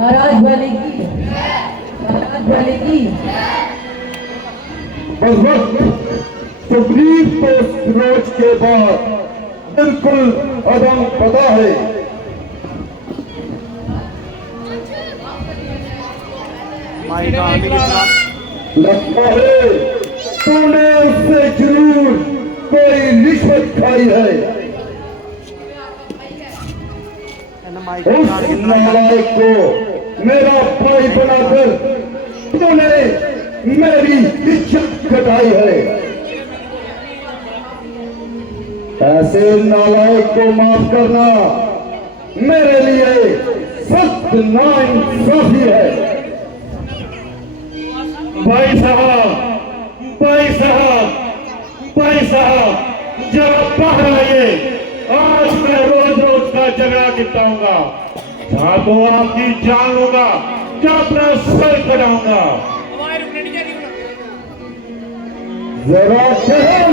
महाराज वाले की, महाराज वाले की। बस बस तकलीफ तो रोज के बाद बिल्कुल अदम पता है। लगता है तूने उससे जरूर कोई रिश्वत खाई है। उस नालायक को मेरा भाई बनाकर तूने मेरी इज्जत घटाई है। ऐसे नालायक को माफ करना मेरे लिए सख्त नाइंसाफी है। भाई साहब, भाई साहब, भाई साहब, जरा बाहर आइए। आज मैं रोज रोज का झगड़ा निपटाऊंगा। जहां तो आपकी जान लूंगा, क्या अपना सर कटाऊंगा। जरा ठहर,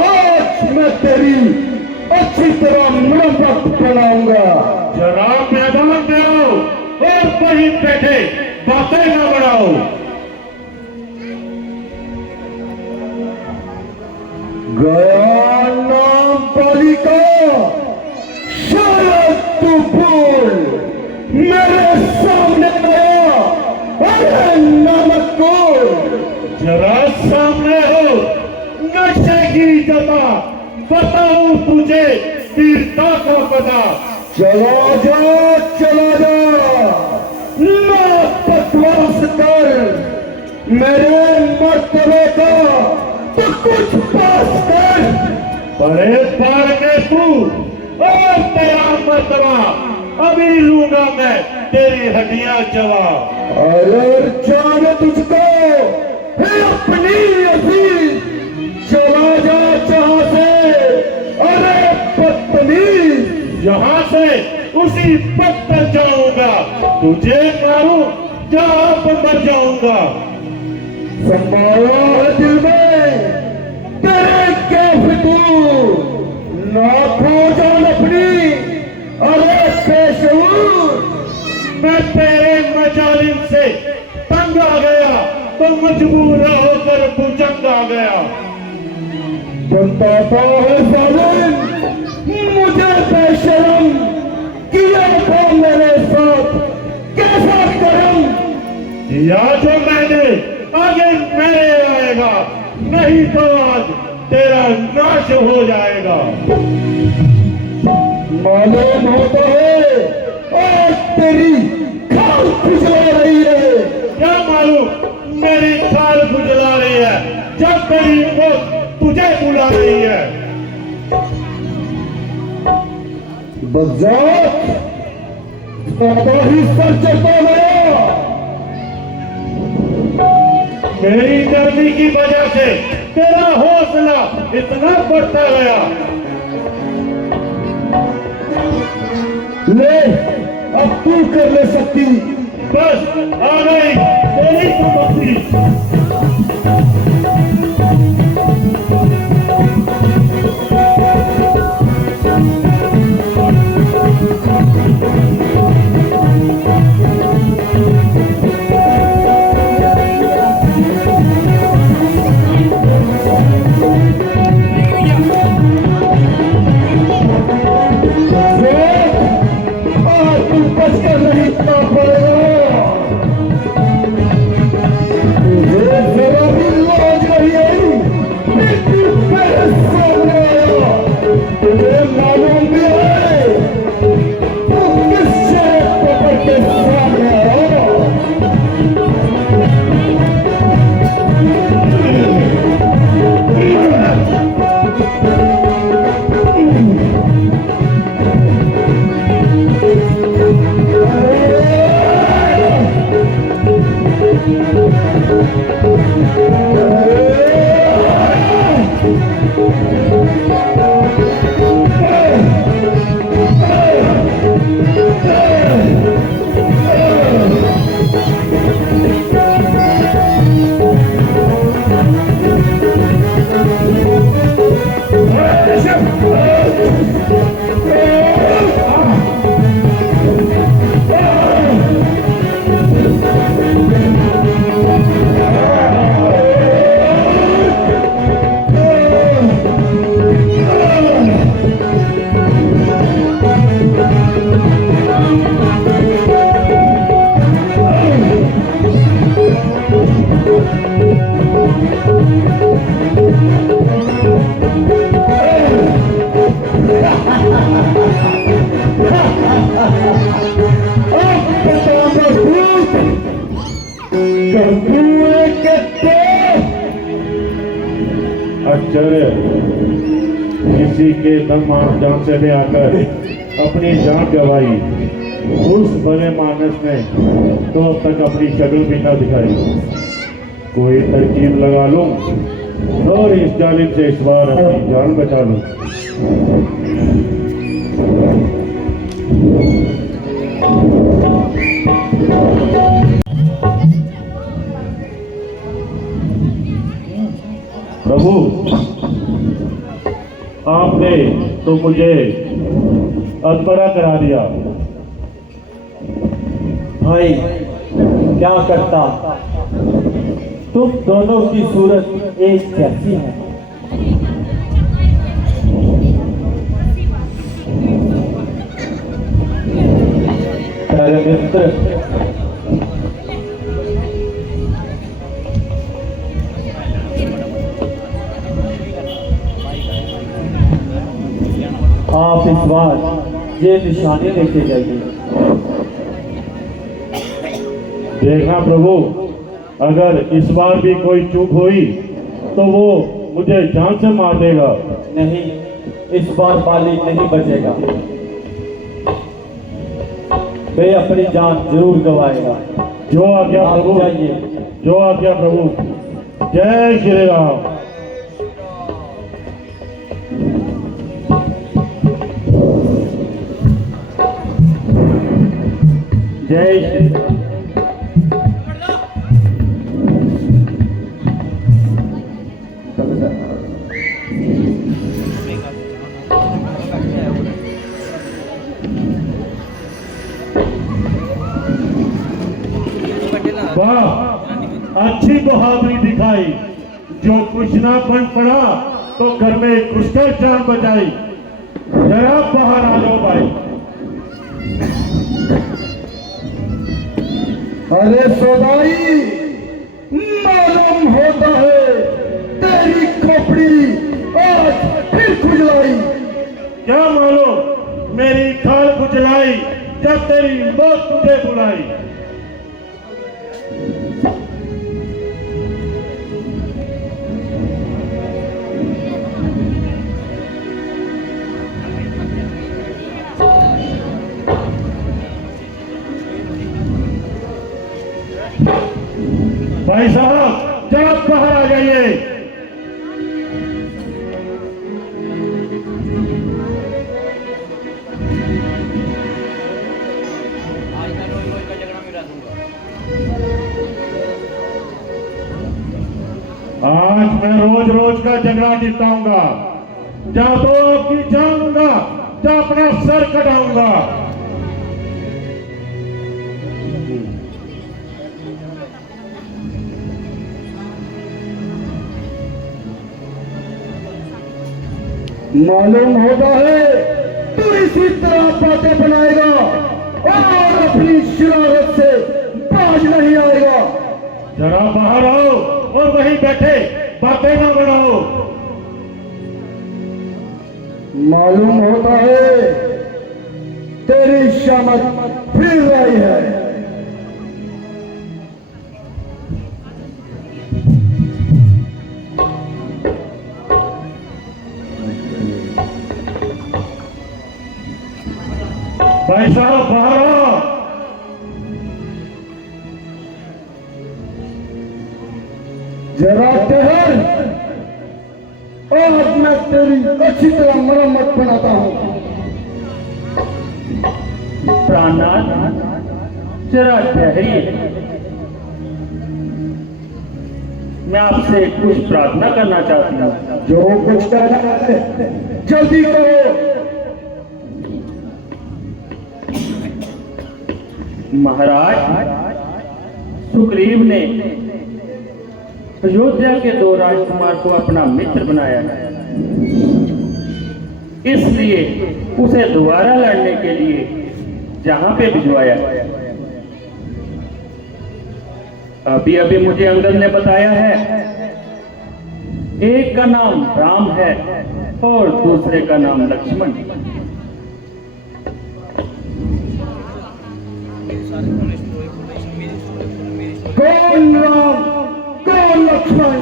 आज मैं तेरी अच्छी तरह मुरम्मत बनाऊंगा। जरा मैदान में आओ और वहीं बैठे बातें न बढ़ाओ। गया नाम बालिका, शायद तू भूल मेरे सामने आया। अरे नमक को जरा सामने हो, नशे की दवा बताऊं तुझे वीरता का पता। चला जा, चला जा, ना बकवास कर। मेरे मर्तबे का तो कुछ पास कर। बड़े पार में तू और तेरा मर्तबा, अभी लूंगा मैं तेरी हड्डियां चबा। अरे जाने तुझको है अपनी अजीज, चला जा जहां से। अरे बदतमीज, यहाँ से उसी पद तक जाऊंगा, तुझे मारूं जहां पर मर जाऊंगा। संभाला है दिल में तेरे क्या फितूर, ना खो जान अपनी। अरे पेशूर, मैं तेरे मजालिम से तंग आ गया तो मजबूर होकर भुजंग आ गया। बताता है जालिम, मुझे बेशरम किया था मेरे साथ कैसा करम। या जो मैंने आगे मेरे आएगा, नहीं तो आज तेरा नाश हो जाएगा। मालूम होता है आज तेरी खाल खुजला रही है। क्या मालूम मेरी खाल खुजला रही है, जब मेरी मौत तुझे बुला रही है। बजात ज्यादा ही सर चढ़ता गया। मेरी नरमी की वजह से तेरा हौसला इतना बढ़ता गया। ले अब तू कर ले सकती। बस आ गई तेरी सम्पत्ति। जरा भी लाज नहीं आई। गुप्तचर किसी के दम जान से भी आकर अपनी जान गंवाई, उस भले मानस ने तो अब तक अपनी शक्ल भी न दिखाई। कोई तरकीब लगा लूं और इस जालिम से इस बार अपनी जान बचा लूं। प्रभु, आपने तो मुझे अधमरा करा दिया। भाई क्या करता, तुम दोनों की सूरत एक जैसी है। प्यारे मित्र, आप इस बार ये निशानी लेके जाइए। देखना प्रभु, अगर इस बार भी कोई चूक हुई तो वो मुझे जान से मार देगा। नहीं, इस बार मालिक नहीं बचेगा, वे अपनी जान जरूर गंवाएगा। जो आज्ञा आप प्रभु, जाइए। जो आज्ञा प्रभु। जय श्री राम। जय श्री राम। वाह, अच्छी बहादुरी दिखाई। जो कुछ ना बन पड़ा तो घर में घुसकर जान बचाई। जरा बाहर आ जाओ भाई। अरे सौदाई, मालूम होता है तेरी खोपड़ी आज फिर खुजलाई। क्या मालूम मेरी खाल खुजलाई जब तेरी मौत तुझे बुलाई। भाई साहब, जरा बाहर आ जाइए। आज मैं रोज रोज का झगड़ा निपटाऊंगा। जा तो आपकी जाऊंगा, जा अपना सर कटाऊंगा। मालूम होता है तू इसी तरह बातें बनाएगा और अपनी शरारत से बाज नहीं आएगा। जरा बाहर आओ और वहीं बैठे बातें ना बनाओ। मालूम होता है तेरी शामत फिर आई है। भाई साहब, बाहर आओ। जरा ठहर, आज मैं तेरी अच्छी तरह मरम्मत बनाता हूँ। प्राणनाथ, जरा ठहरिए, मैं आपसे कुछ प्रार्थना करना चाहती हूँ। जो कुछ कहना है जल्दी कहो। महाराज, सुग्रीव ने अयोध्या के 2 राजकुमार को अपना मित्र बनाया है, इसलिए उसे दोबारा लड़ने के लिए जहां पे भिजवाया। अभी अभी मुझे अंगद ने बताया है, एक का नाम राम है और दूसरे का नाम लक्ष्मण। कौन राम कौन लक्ष्मण?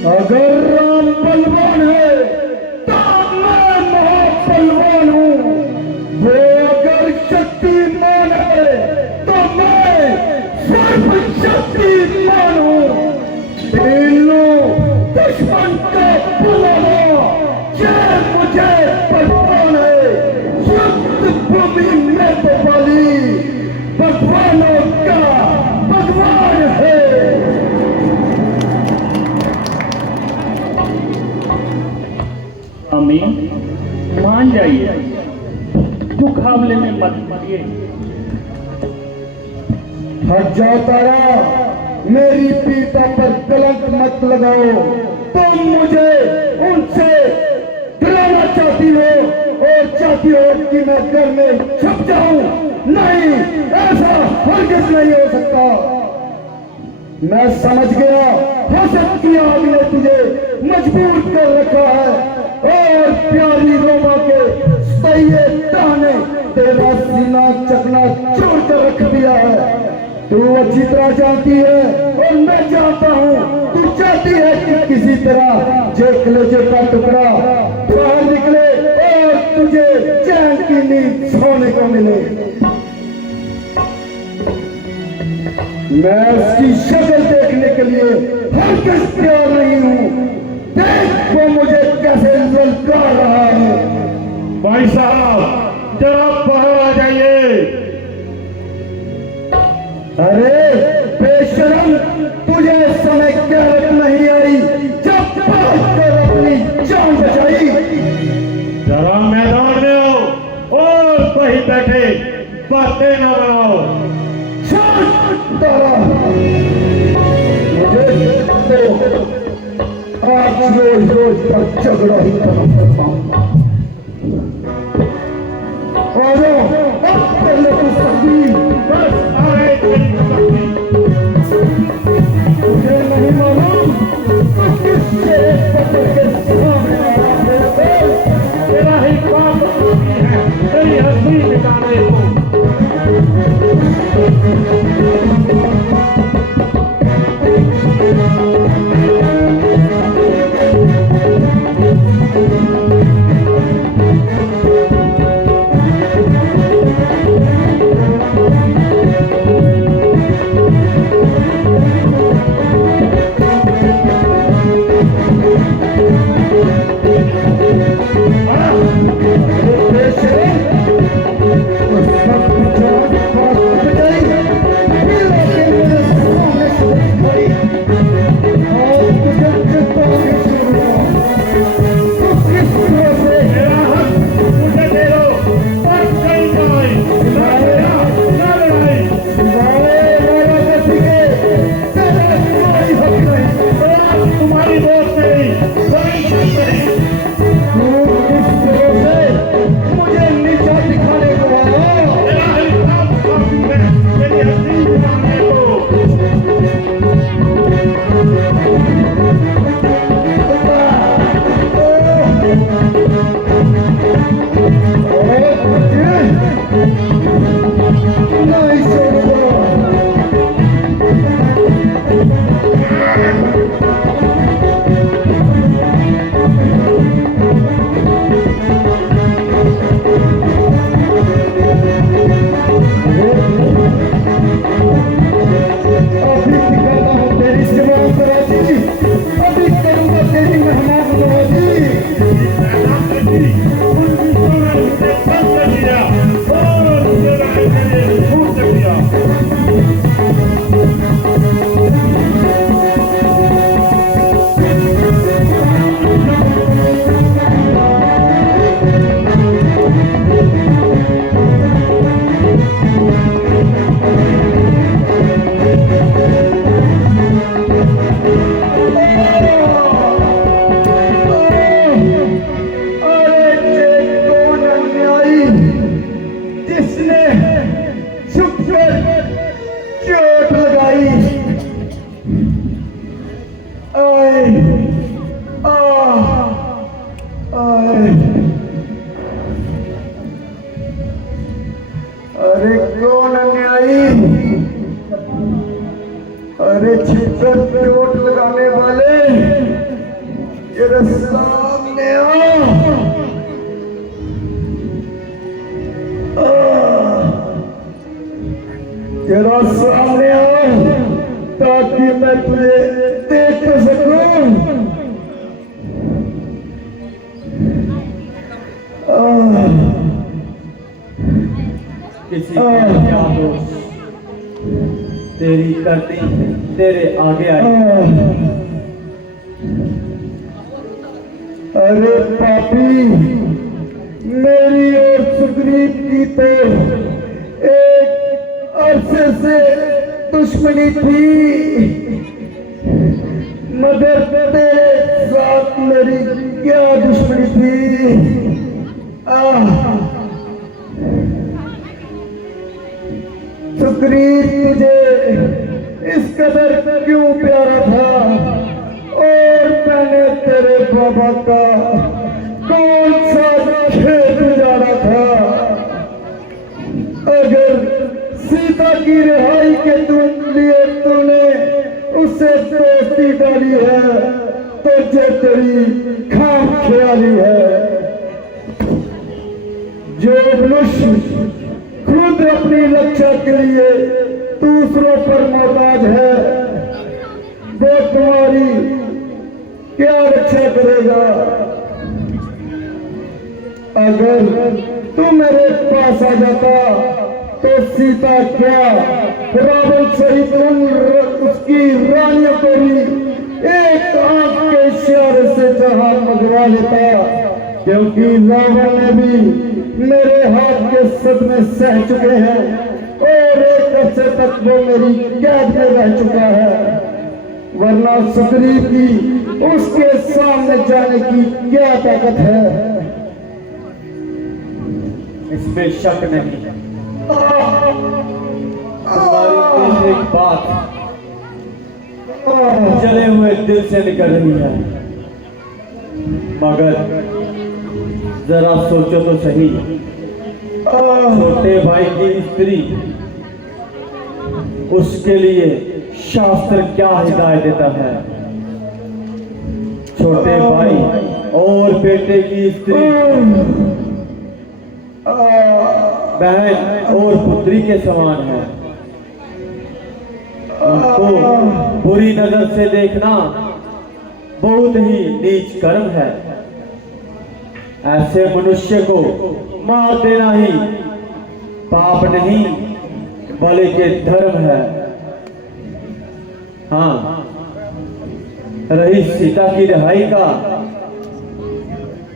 अगर राम बलवान है तो मैं महाबलवान हूँ। वो अगर शक्तिमान है तो मैं सर्वशक्तिमान हूँ। तीनों दुश्मन का बुलावा ये मुझे पहचान है। युद्ध भूमि में तो बलि भगवानों का भगवान है। स्वामी मान जाइए, मुकाबले में मत मरिए। हट जाओ तारा, मेरी पीता पर कलंक मत लगाओ। तुम मुझे उनसे डराना चाहती हो और चाहती हो कि मैं घर में छुप जाऊं। नहीं, ऐसा हरगिज नहीं हो सकता। मैं समझ गया, हसद की आग ने तुझे मजबूर कर रखा है और प्यारी रोमा के सैये ताने तेरा सीना चकना चोर कर रख दिया है। तू अच्छी तरह जानती है और मैं जानता हूँ तू चाहती है कि किसी तरह जे कलेजे का टुकड़ा बाहर निकले और तुझे चैन की नींद सोने को मिले। मैं उसकी शक्ल देखने के लिए हरगिज़ तैयार नहीं हूँ। देख वो मुझे कैसे ललकार रहा है। भाई साहब जरा बाहर आ जाइए। अरे बेशरम, तुझे समय क्या नहीं आई जब कर अपनी जान बचाई। जरा मैदान में आओ और वहीं बैठे बातें न बनाओ। तारा, मुझे तो आज रोज रोज का झगड़ा ही खत्म करता हूँ। अब कर ले तू सब्जी। बस आ रहे थे। मुझे नहीं मालूम तो किससे पकड़ के सामने आया है। तेरा ही पाप है, तेरी हंसी मिटाने को। अरे कौन अन्यायी, अरे छितर चोट लगाने वाले, सामने आ। तेरा सामने आ ताकि मैं तुझे देख सकूं। किसी का क्या दोष, तेरी करती तेरे आगे आई। अरे पापी, मेरी और सुग्रीव की तो एक अरसे से दुश्मनी थी, मगर तेरे साथ मेरी क्या दुश्मनी थी। सुग्रीव तुझे इस कदर क्यों प्यारा था, और मैंने तेरे बाबा का कौन सा खेत उजाड़ा था। अगर सीता की रिहाई के लिए तूने उससे दोस्ती डाली है तो ये तेरी खाम ख्याली है। जो मनुष्य खुद अपनी रक्षा के लिए दूसरों पर मोहताज है, वो तुम्हारी क्या रक्षा करेगा। अगर तू मेरे पास आ जाता तो सीता क्या, रावण सहित उसकी रानियों को भी एक आंख के इशारे से जहां मंगवा लेता, क्योंकि रावण ने भी मेरे हाथ के सदमे सह चुके हैं और एक अरसे तक वो मेरी कैद में रह चुका है। वरना सुग्रीव की उसके सामने जाने की क्या ताकत है। इसमें शक नहीं। तुम्हारी एक बात जले हुए दिल से निकल रही है, मगर जरा सोचो तो सही। छोटे भाई की स्त्री, उसके लिए शास्त्र क्या हिदायत देता है। छोटे भाई और बेटे की स्त्री बहन और पुत्री के समान है। उनको बुरी नजर से देखना बहुत ही नीच कर्म है। ऐसे मनुष्य को मार देना ही पाप नहीं बल्कि धर्म है। हाँ, रही सीता की रिहाई का,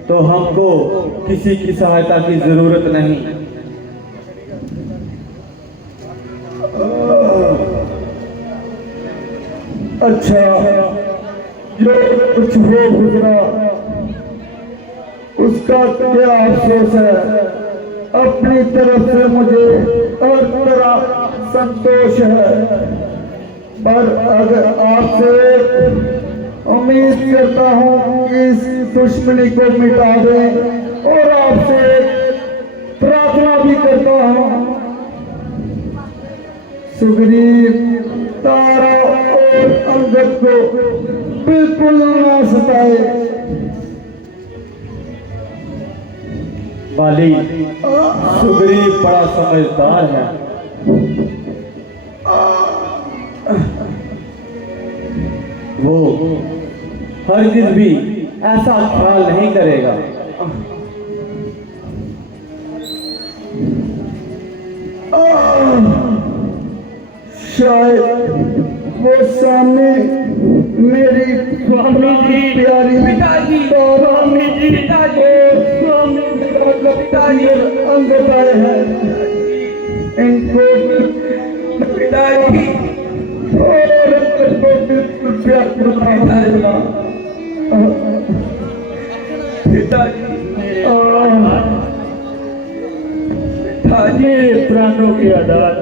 तो हमको किसी की सहायता की जरूरत नहीं। अच्छा, जो कुछ हो गुजरा उसका क्या अफसोस है। अपनी तरफ से मुझे और तेरा संतोष है, पर अगर आपसे उम्मीद करता हूँ कि इस दुश्मनी को मिटा दें, और आपसे प्रार्थना भी करता हूँ सुग्रीव, तारा और अंगद को बिल्कुल ना सताए। वाली, सुग्रीव बड़ा समझदार है। वो हरगिज भी ऐसा ख्याल नहीं करेगा। शायद वो सामने मेरी स्वामी जी, प्यारी पिताजी, स्वामी जी, स्वामी पिताजी अंगद आए हैं। इनको पिताजी, और प्यार मेरे प्राणों के आधार,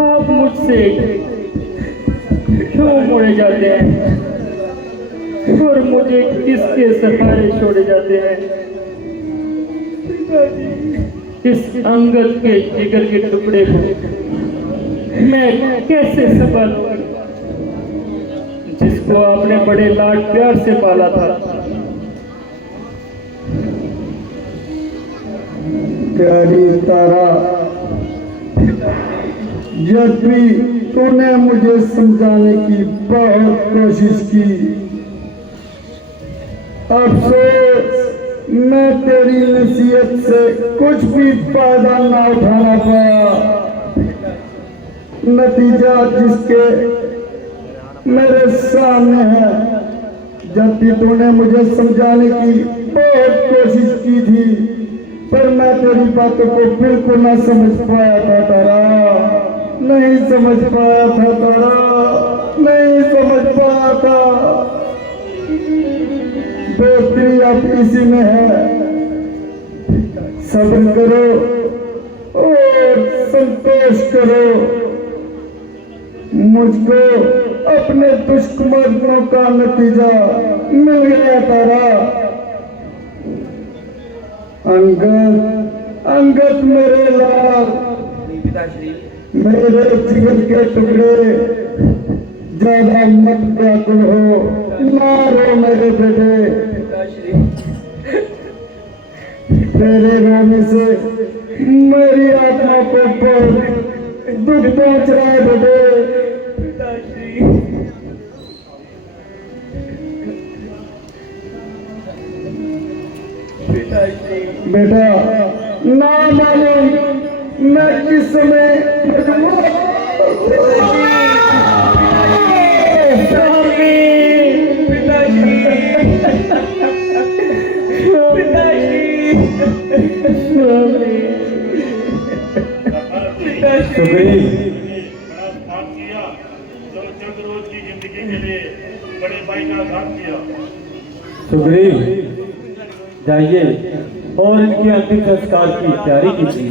आप मुझसे क्यों मुड़े जाते हैं और मुझे किसके सहारे छोड़े जाते हैं। इस अंगद के जिगर के टुकड़े को मैं कैसे संभालूं, जिसको उसको आपने बड़े लाड प्यार से पाला था। प्यारी तारा, जब भी तूने मुझे समझाने की बहुत कोशिश की, अफसोस मैं तेरी नसीहत से कुछ भी फायदा ना उठाना पाया। नतीजा जिसके मेरे सामने है। जब भी तूने मुझे समझाने की बहुत कोशिश की थी, पर मैं तेरी बातों को बिल्कुल ना समझ पाया था तारा, नहीं समझ पाया था तारा, नहीं समझ पाया था। बेहतरी अब इसी में है, सब्र करो और संतोष करो। मुझको अपने दुष्कर्मों का नतीजा मिल गया तारा। अंगद मेरे लाल, मेरे जीवन के टुकड़े, ज्यादा मत व्याकुल हो, ना रो मेरे बेटे। तेरे रोने से मेरी आत्मा को बहुत दुख पहुंच रहा है बेटे। बेटा, ना मालूम मैं किस समय सुग्रीव, बड़ा काम किया, जो चंद रोज की जिंदगी के लिए बड़े भाई का आघात किया। सुग्रीव, जाइए और इनके अंतिम संस्कार की तैयारी कीजिए।